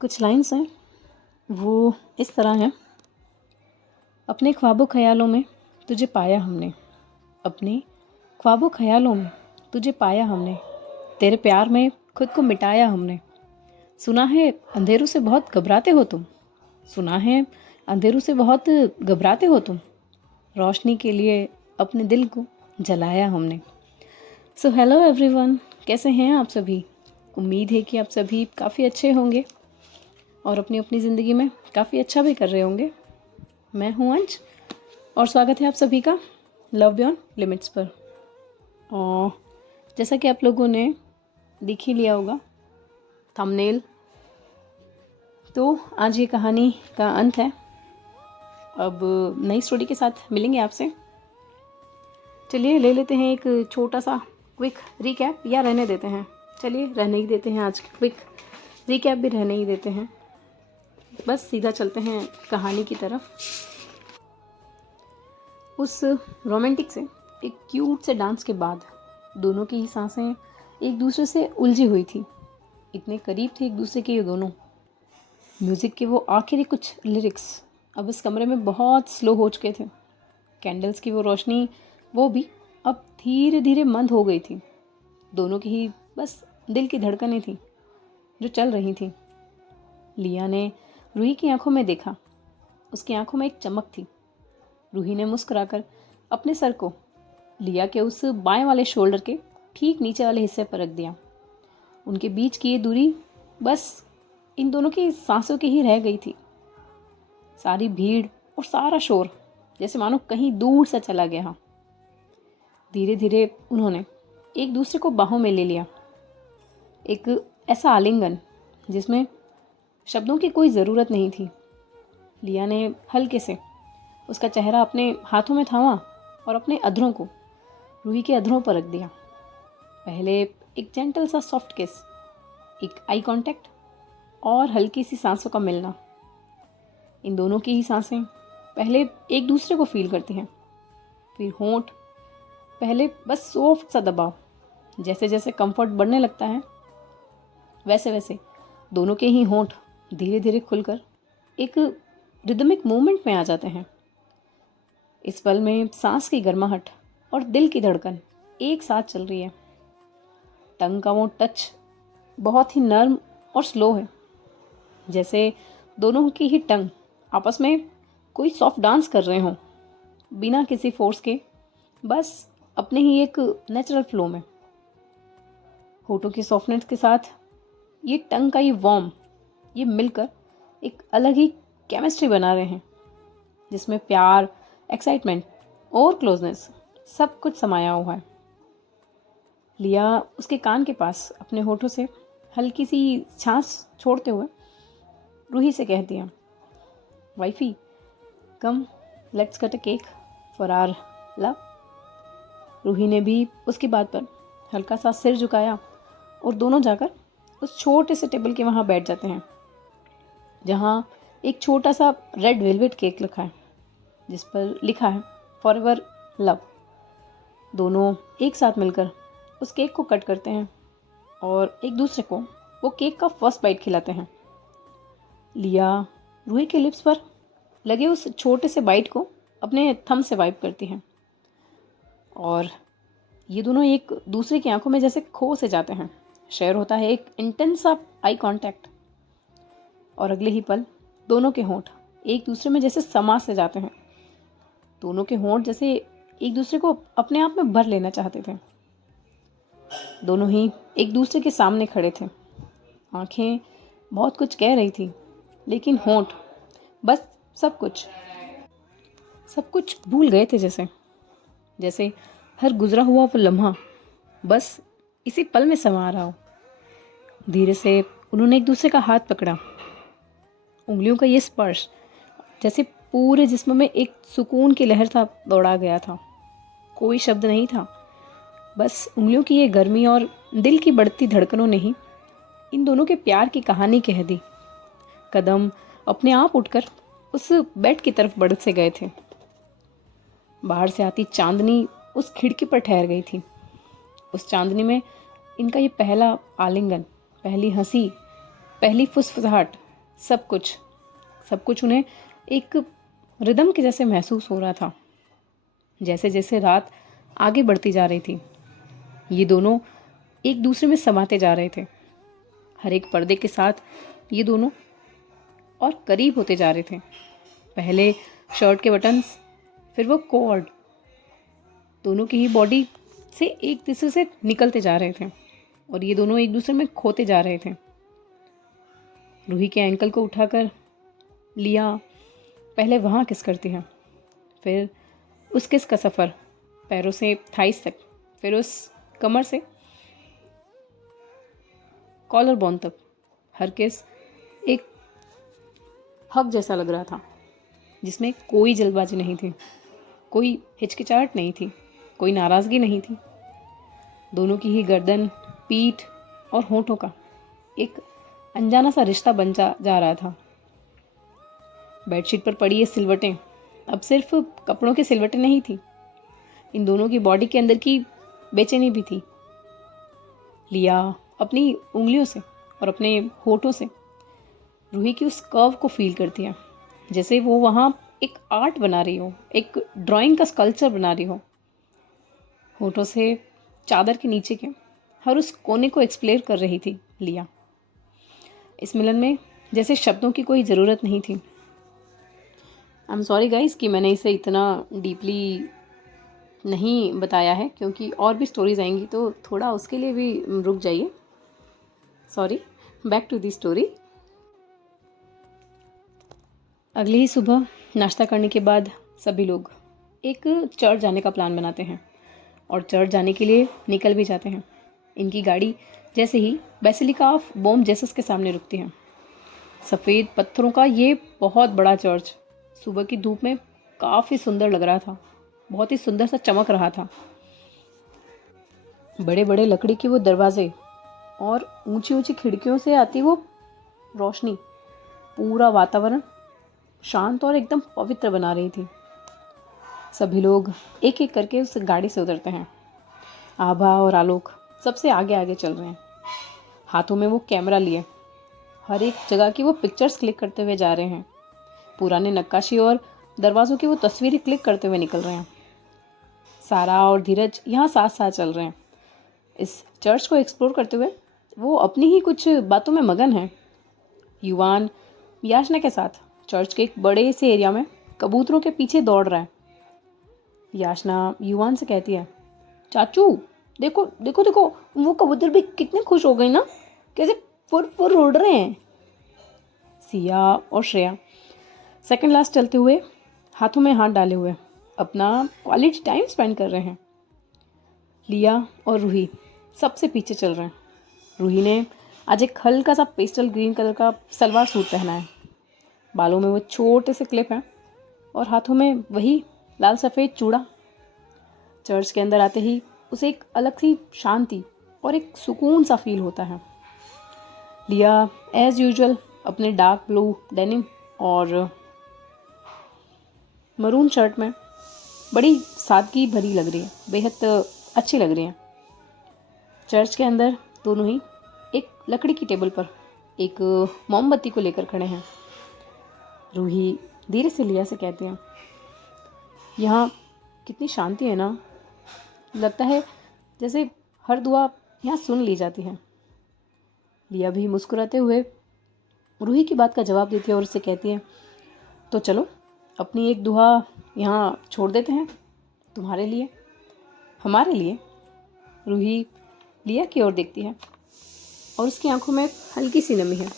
कुछ लाइन्स हैं वो इस तरह हैं। अपने ख्वाबों ख्यालों में तुझे पाया हमने, अपने ख्वाबों ख्यालों में तुझे पाया हमने, तेरे प्यार में खुद को मिटाया हमने। सुना है अंधेरों से बहुत घबराते हो तुम, सुना है अंधेरों से बहुत घबराते हो तुम, रोशनी के लिए अपने दिल को जलाया हमने। सो हेलो एवरीवन, कैसे हैं आप सभी? उम्मीद है कि आप सभी काफ़ी अच्छे होंगे और अपनी अपनी ज़िंदगी में काफ़ी अच्छा भी कर रहे होंगे। मैं हूँ अंश और स्वागत है आप सभी का लव बियॉन्ड लिमिट्स पर। और जैसा कि आप लोगों ने देख ही लिया होगा थंबनेल, तो आज ये कहानी का अंत है। अब नई स्टोरी के साथ मिलेंगे आपसे। चलिए ले लेते हैं एक छोटा सा क्विक रिकैप, या रहने देते हैं, चलिए रहने ही देते हैं, आज क्विक रिकैप भी रहने ही देते हैं। बस सीधा चलते हैं कहानी की तरफ। उस रोमांटिक से एक क्यूट से डांस के बाद दोनों की ही सांसें एक दूसरे से उलझी हुई थी। इतने करीब थे एक दूसरे के ये दोनों। म्यूज़िक के वो आखिरी कुछ लिरिक्स अब इस कमरे में बहुत स्लो हो चुके थे। कैंडल्स की वो रोशनी वो भी अब धीरे धीरे मंद हो गई थी। दोनों की ही बस दिल की धड़कनें थी जो चल रही थी। लिया ने रूही की आंखों में देखा। उसकी आंखों में एक चमक थी। रूही ने मुस्कुराकर अपने सर को लिया के उस बाएं वाले शोल्डर के ठीक नीचे वाले हिस्से पर रख दिया। उनके बीच की ये दूरी बस इन दोनों की सांसों की ही रह गई थी। सारी भीड़ और सारा शोर जैसे मानो कहीं दूर से चला गया। धीरे धीरे उन्होंने एक दूसरे को बाहों में ले लिया। एक ऐसा आलिंगन जिसमें शब्दों की कोई ज़रूरत नहीं थी। लिया ने हल्के से उसका चेहरा अपने हाथों में थामा और अपने अधरों को रूही के अधरों पर रख दिया। पहले एक जेंटल सा सॉफ्ट किस, एक आई कांटेक्ट और हल्की सी सांसों का मिलना। इन दोनों की ही सांसें पहले एक दूसरे को फील करती हैं, फिर होंठ पहले बस सॉफ्ट सा दबाव। जैसे जैसे कंफर्ट बढ़ने लगता है वैसे वैसे दोनों के ही होंठ धीरे धीरे खुलकर एक रिदमिक मूवमेंट में आ जाते हैं। इस पल में सांस की गर्माहट और दिल की धड़कन एक साथ चल रही है। टंग का वो टच बहुत ही नर्म और स्लो है, जैसे दोनों की ही टंग आपस में कोई सॉफ्ट डांस कर रहे हों, बिना किसी फोर्स के, बस अपने ही एक नेचुरल फ्लो में। होठों की सॉफ्टनेस के साथ ये टंग का ये वार्म, ये मिलकर एक अलग ही केमिस्ट्री बना रहे हैं, जिसमें प्यार, एक्साइटमेंट और क्लोजनेस सब कुछ समाया हुआ है। लिया उसके कान के पास अपने होठों से हल्की सी छांस छोड़ते हुए रूही से कह दिया, wifey come let's cut a cake for our love. Ruhi ने भी उसकी बात पर हल्का सा सिर झुकाया और दोनों जाकर उस छोटे से टेबल के वहाँ बैठ जाते हैं, जहाँ एक छोटा सा रेड वेलवेट केक रखा है जिस पर लिखा है फॉरएवर लव। दोनों एक साथ मिलकर उस केक को कट करते हैं और एक दूसरे को वो केक का फर्स्ट बाइट खिलाते हैं। लिया रूही के लिप्स पर लगे उस छोटे से बाइट को अपने थंब से वाइप करती हैं और ये दोनों एक दूसरे की आंखों में जैसे खो से जाते हैं। शेयर होता है एक इंटेंस सा आई कांटेक्ट और अगले ही पल दोनों के होंठ एक दूसरे में जैसे समा से जाते हैं। दोनों के होंठ जैसे एक दूसरे को अपने आप में भर लेना चाहते थे। दोनों ही एक दूसरे के सामने खड़े थे। आंखें बहुत कुछ कह रही थी, लेकिन होंठ बस सब कुछ भूल गए थे। जैसे हर गुजरा हुआ वो लम्हा बस इसी पल में समा रहा हो। धीरे से उन्होंने एक दूसरे का हाथ पकड़ा। उंगलियों का ये स्पर्श जैसे पूरे जिस्म में एक सुकून की लहर सा दौड़ा गया था। कोई शब्द नहीं था, बस उंगलियों की ये गर्मी और दिल की बढ़ती धड़कनों ने ही इन दोनों के प्यार की कहानी कह दी। कदम अपने आप उठकर उस बेड की तरफ बढ़ से गए थे। बाहर से आती चांदनी उस खिड़की पर ठहर गई थी। उस चांदनी में इनका ये पहला आलिंगन, पहली हंसी, पहली फुसफुसाहट सब कुछ उन्हें एक रिदम के जैसे महसूस हो रहा था। जैसे जैसे रात आगे बढ़ती जा रही थी, ये दोनों एक दूसरे में समाते जा रहे थे। हर एक पर्दे के साथ ये दोनों और करीब होते जा रहे थे। पहले शर्ट के बटन्स, फिर वो कॉर्ड, दोनों की ही बॉडी से एक दूसरे से निकलते जा रहे थे और ये दोनों एक दूसरे में खोते जा रहे थे। रूही के एंकल को उठाकर लिया पहले वहाँ किस करती है, फिर उस किस का सफ़र पैरों से थाइस तक, फिर उस कमर से कॉलर बोन तक। हर किस एक हक जैसा लग रहा था, जिसमें कोई जल्दबाजी नहीं थी, कोई हिचकिचाहट नहीं थी, कोई नाराज़गी नहीं थी। दोनों की ही गर्दन, पीठ और होठों का एक अनजाना सा रिश्ता बन जा रहा था। बेडशीट पर पड़ी ये सिलवटें अब सिर्फ कपड़ों की सिलवटें नहीं थी, इन दोनों की बॉडी के अंदर की बेचैनी भी थी। लिया अपनी उंगलियों से और अपने होठों से रूही की उस कर्व को फील करती है, जैसे वो वहाँ एक आर्ट बना रही हो, एक ड्राइंग का स्कल्पचर बना रही हो। होठों से चादर के नीचे के हर उस कोने को एक्सप्लोर कर रही थी लिया। इस मिलन में जैसे शब्दों की कोई ज़रूरत नहीं थी। आई एम सॉरी गाइस कि मैंने इसे इतना डीपली नहीं बताया है, क्योंकि और भी स्टोरीज आएंगी तो थोड़ा उसके लिए भी रुक जाइए। Sorry, back to the story. अगली ही सुबह नाश्ता करने के बाद सभी लोग एक चर्च जाने का प्लान बनाते हैं और चर्च जाने के लिए निकल भी जाते हैं। इनकी गाड़ी जैसे ही बेसिलिका ऑफ बॉम जेसस के सामने रुकती है। सफ़ेद पत्थरों का ये बहुत बड़ा चर्च सुबह की धूप में काफ़ी सुंदर लग रहा था, बहुत ही सुंदर सा चमक रहा था। बड़े बड़े लकड़ी के वो दरवाजे और ऊंची ऊंची खिड़कियों से आती वो रोशनी पूरा वातावरण शांत और एकदम पवित्र बना रही थी। सभी लोग एक एक करके उस गाड़ी से उतरते हैं। आभा और आलोक सबसे आगे आगे चल रहे हैं, हाथों में वो कैमरा लिए हर एक जगह की वो पिक्चर्स क्लिक करते हुए जा रहे हैं। पुराने नक्काशी और दरवाज़ों की वो तस्वीरें क्लिक करते हुए निकल रहे हैं। सारा और धीरज यहाँ साथ साथ चल रहे हैं। इस चर्च को एक्सप्लोर करते हुए वो अपनी ही कुछ बातों में मगन हैं। युवान याचना के साथ चर्च के एक बड़े से एरिया में कबूतरों के पीछे दौड़ रहा है। याचना युवान से कहती है, चाचू देखो देखो देखो, वो कबूतर भी कितने खुश हो गए ना, कैसे फुर फुर उड़ रहे हैं। सिया और श्रेया सेकंड लास्ट चलते हुए हाथों में हाथ डाले हुए अपना क्वालिटी टाइम स्पेंड कर रहे हैं। लिया और रूही सबसे पीछे चल रहे हैं। रूही ने आज एक हल्का सा पेस्टल ग्रीन कलर का सलवार सूट पहना है, बालों में वो छोटे से क्लिप हैं और हाथों में वही लाल सफ़ेद चूड़ा। चर्च के अंदर आते ही उसे एक अलग सी शांति और एक सुकून सा फील होता है। लिया एज़ यूजुअल अपने डार्क ब्लू डेनिम और मरून शर्ट में बड़ी सादगी भरी लग रही है, बेहद अच्छी लग रही है। चर्च के अंदर दोनों ही एक लकड़ी की टेबल पर एक मोमबत्ती को लेकर खड़े हैं। रूही धीरे से लिया से कहती हैं, यहाँ कितनी शांति है ना, लगता है जैसे हर दुआ यहाँ सुन ली जाती है। लिया भी मुस्कुराते हुए रूही की बात का जवाब देती है और उससे कहती है, तो चलो अपनी एक दुआ यहाँ छोड़ देते हैं, तुम्हारे लिए, हमारे लिए। रूही लिया की ओर देखती है और उसकी आंखों में हल्की सी नमी है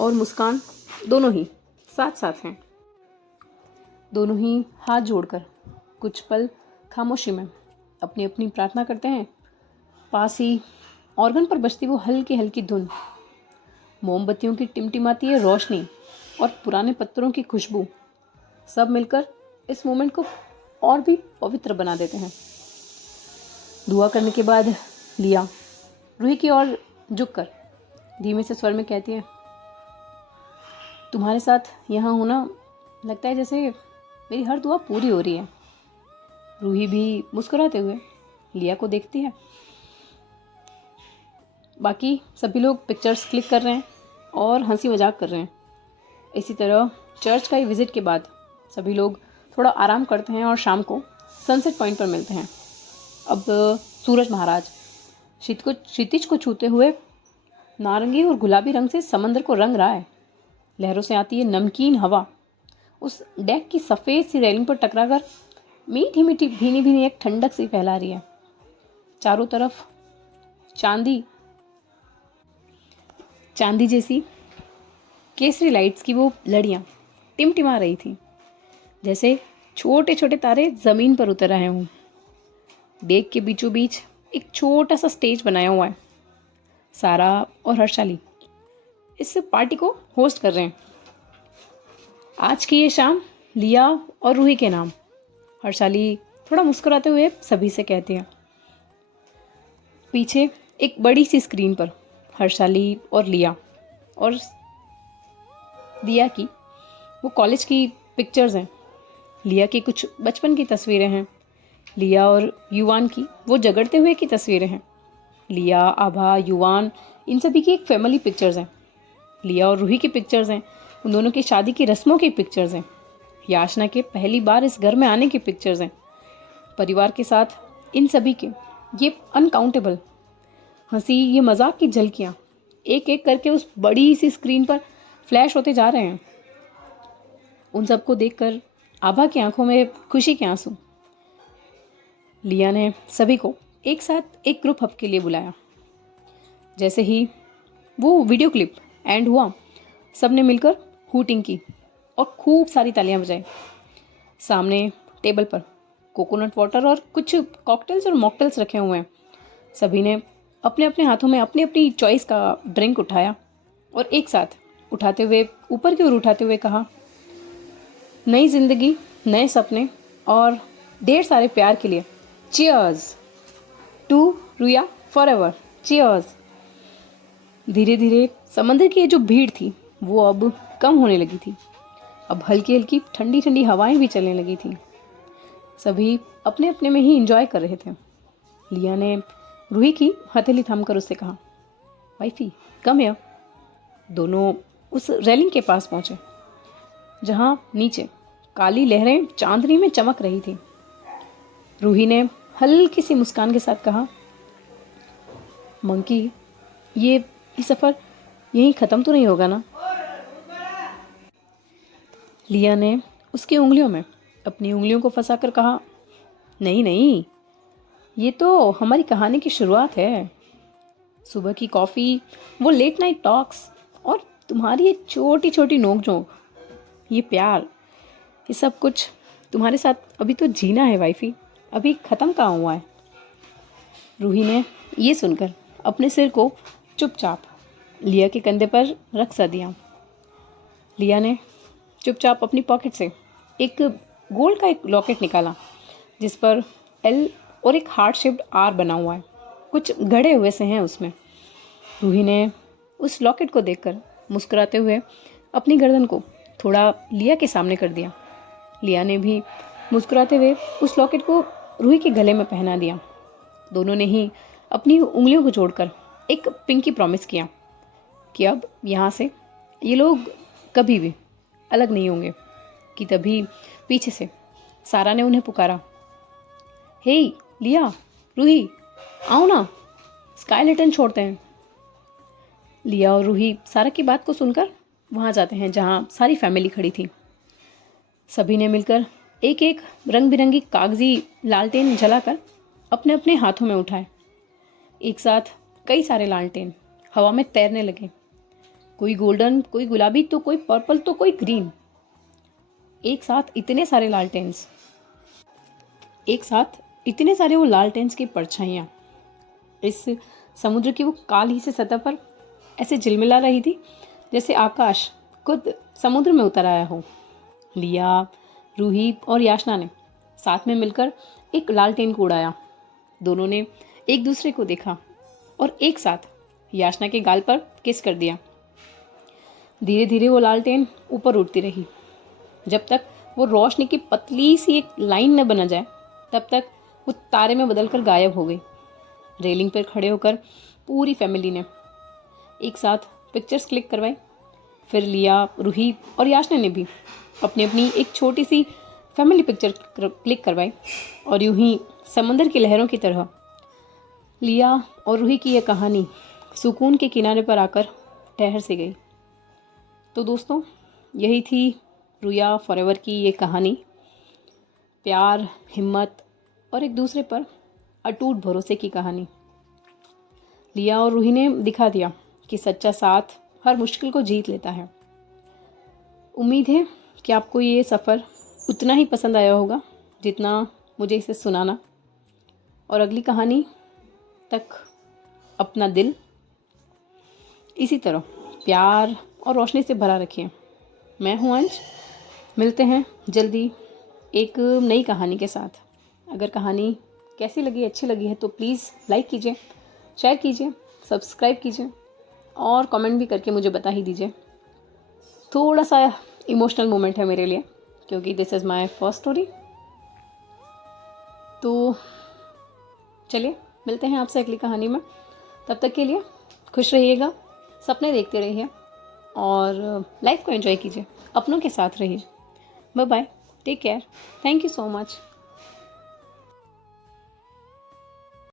और मुस्कान दोनों ही साथ साथ हैं। दोनों ही हाथ जोड़कर कुछ पल खामोशी में अपनी अपनी प्रार्थना करते हैं। पास ही ऑर्गन पर बजती वो हल्की हल्की धुन, मोमबत्तियों की टिमटिमाती है रोशनी और पुराने पत्थरों की खुशबू सब मिलकर इस मोमेंट को और भी पवित्र बना देते हैं। दुआ करने के बाद लिया रूही की ओर झुककर धीमे से स्वर में कहती है, तुम्हारे साथ यहाँ होना लगता है जैसे मेरी हर दुआ पूरी हो रही है। रूही भी मुस्कुराते हुए लिया को देखती है। बाकी सभी लोग पिक्चर्स क्लिक कर रहे हैं और हंसी मजाक कर रहे हैं। इसी तरह चर्च का विज़िट के बाद सभी लोग थोड़ा आराम करते हैं और शाम को सनसेट पॉइंट पर मिलते हैं। अब सूरज महाराज क्षितिज को छूते हुए नारंगी और गुलाबी रंग से समंदर को रंग रहा है। लहरों से आती है नमकीन हवा उस डेक की सफ़ेद सी रेलिंग पर टकराकर मीठी मीठी भीनी भीनी एक ठंडक सी फैला रही है। चारों तरफ चांदी जैसी केसरी लाइट्स की वो लड़ियाँ टिमटिमा रही थी, जैसे छोटे छोटे तारे ज़मीन पर उतर आए हों। डेक के बीचों बीच एक छोटा सा स्टेज बनाया हुआ है। सारा और हर्षाली इस पार्टी को होस्ट कर रहे हैं। आज की ये शाम लिया और रूही के नाम। हर्षाली थोड़ा मुस्कुराते हुए सभी से कहती है। पीछे एक बड़ी सी स्क्रीन पर हर्षाली और लिया और दिया की वो कॉलेज की पिक्चर्स हैं। लिया की कुछ बचपन की तस्वीरें हैं। लिया और युवान की वो जगड़ते हुए की तस्वीरें हैं। लिया, आभा, युवान, इन सभी की एक फैमिली पिक्चर्स हैं। लिया और रूही की पिक्चर्स हैं। उन दोनों की शादी की रस्मों की पिक्चर्स हैं। याचना के पहली बार इस घर में आने की पिक्चर्स हैं। परिवार के साथ इन सभी के ये अनकाउंटेबल हंसी, ये मजाक की झलकियाँ एक एक करके उस बड़ी सी स्क्रीन पर फ्लैश होते जा रहे हैं। उन सबको देखकर आभा की आंखों में खुशी के आंसू। लिया ने सभी को एक साथ एक ग्रुप हब के लिए बुलाया। जैसे ही वो वीडियो क्लिप एंड हुआ, सबने मिलकर हूटिंग की और खूब सारी तालियां बजाई। सामने टेबल पर कोकोनट वाटर और कुछ कॉकटेल्स और मॉकटेल्स रखे हुए हैं। सभी ने अपने अपने हाथों में अपनी अपनी चॉइस का ड्रिंक उठाया और एक साथ उठाते हुए ऊपर की ओर उठाते हुए कहा, नई जिंदगी, नए सपने और ढेर सारे प्यार के लिए cheers to Ruya forever, cheers. धीरे धीरे समंदर की ये जो भीड़ थी वो अब कम होने लगी थी। अब हल्की हल्की ठंडी ठंडी हवाएं भी चलने लगी थी। सभी अपने अपने में ही एंजॉय कर रहे थे। लिया ने रूही की हथेली थामकर उससे कहा, वाइफी कम हियर। दोनों उस रेलिंग के पास पहुंचे जहां नीचे काली लहरें चांदनी में चमक रही थी। रूही ने हल्की सी मुस्कान के साथ कहा, मंकी, ये सफ़र यहीं ख़त्म तो नहीं होगा ना? लिया ने उसकी उंगलियों में अपनी उंगलियों को फंसाकर कहा, नहीं नहीं, ये तो हमारी कहानी की शुरुआत है। सुबह की कॉफ़ी, वो लेट नाइट टॉक्स और तुम्हारी ये छोटी छोटी नोक-झोंक, ये प्यार, ये सब कुछ तुम्हारे साथ अभी तो जीना है वाइफी, अभी ख़त्म कहाँ हुआ है। रूही ने ये सुनकर अपने सिर को चुपचाप लिया के कंधे पर रख सा दिया। लिया ने चुपचाप अपनी पॉकेट से एक गोल्ड का एक लॉकेट निकाला जिस पर एल और एक हार्ट शेप्ड आर बना हुआ है। कुछ गढ़े हुए से हैं उसमें। रूही ने उस लॉकेट को देखकर मुस्कुराते हुए अपनी गर्दन को थोड़ा लिया के सामने कर दिया। लिया ने भी मुस्कुराते हुए उस लॉकेट को रूही के गले में पहना दिया। दोनों ने ही अपनी उंगलियों को जोड़कर एक पिंकी प्रॉमिस किया कि अब यहाँ से ये लोग कभी भी अलग नहीं होंगे। कि तभी पीछे से सारा ने उन्हें पुकारा, हे लिया, रूही, आओ ना, स्काई लैंटर्न छोड़ते हैं। लिया और रूही सारा की बात को सुनकर वहाँ जाते हैं जहाँ सारी फैमिली खड़ी थी। सभी ने मिलकर एक एक रंग बिरंगी कागजी लालटेन जलाकर अपने अपने हाथों में उठाए। एक साथ कई सारे लालटेन हवा में तैरने लगे। कोई गोल्डन, कोई गुलाबी, तो कोई पर्पल, तो कोई ग्रीन। एक साथ इतने सारे लालटेन्स, एक साथ इतने सारे वो लालटेन्स की परछाइयाँ इस समुद्र की वो काली से सतह पर ऐसे झिलमिला रही थी जैसे आकाश खुद समुद्र में उतर आया हो। लिया, रूही और याचना ने साथ में मिलकर एक लालटेन को उड़ाया। दोनों ने एक दूसरे को देखा और एक साथ याचना के गाल पर किस कर दिया। धीरे धीरे वो लालटेन ऊपर उड़ती रही। जब तक वो रोशनी की पतली सी एक लाइन न बना जाए तब तक वो तारे में बदलकर गायब हो गई। रेलिंग पर खड़े होकर पूरी फैमिली ने एक साथ पिक्चर्स क्लिक करवाई। फिर लिया, रूही और याचना ने भी अपनी अपनी एक छोटी सी फैमिली पिक्चर क्लिक करवाई और यूं ही समंदर की लहरों की तरह लिया और रूही की यह कहानी सुकून के किनारे पर आकर ठहर से गई। तो दोस्तों, यही थी रुया फॉरएवर की ये कहानी। प्यार, हिम्मत और एक दूसरे पर अटूट भरोसे की कहानी। लिया और रूही ने दिखा दिया कि सच्चा साथ हर मुश्किल को जीत लेता है। उम्मीद है कि आपको ये सफ़र उतना ही पसंद आया होगा जितना मुझे इसे सुनाना। और अगली कहानी तक अपना दिल इसी तरह प्यार और रोशनी से भरा रखिए। मैं हूँ अंश, मिलते हैं जल्दी एक नई कहानी के साथ। अगर कहानी कैसी लगी, अच्छी लगी है तो प्लीज़ लाइक कीजिए, शेयर कीजिए, सब्सक्राइब कीजिए और कमेंट भी करके मुझे बता ही दीजिए। थोड़ा सा इमोशनल मोमेंट है मेरे लिए क्योंकि this is my first story. तो चलिए मिलते हैं आपसे अगली कहानी में। तब तक के लिए खुश रहिएगा, सपने देखते रहिए और लाइफ को एंजॉय कीजिए, अपनों के साथ रहिए। Bye bye, take care, thank you so much.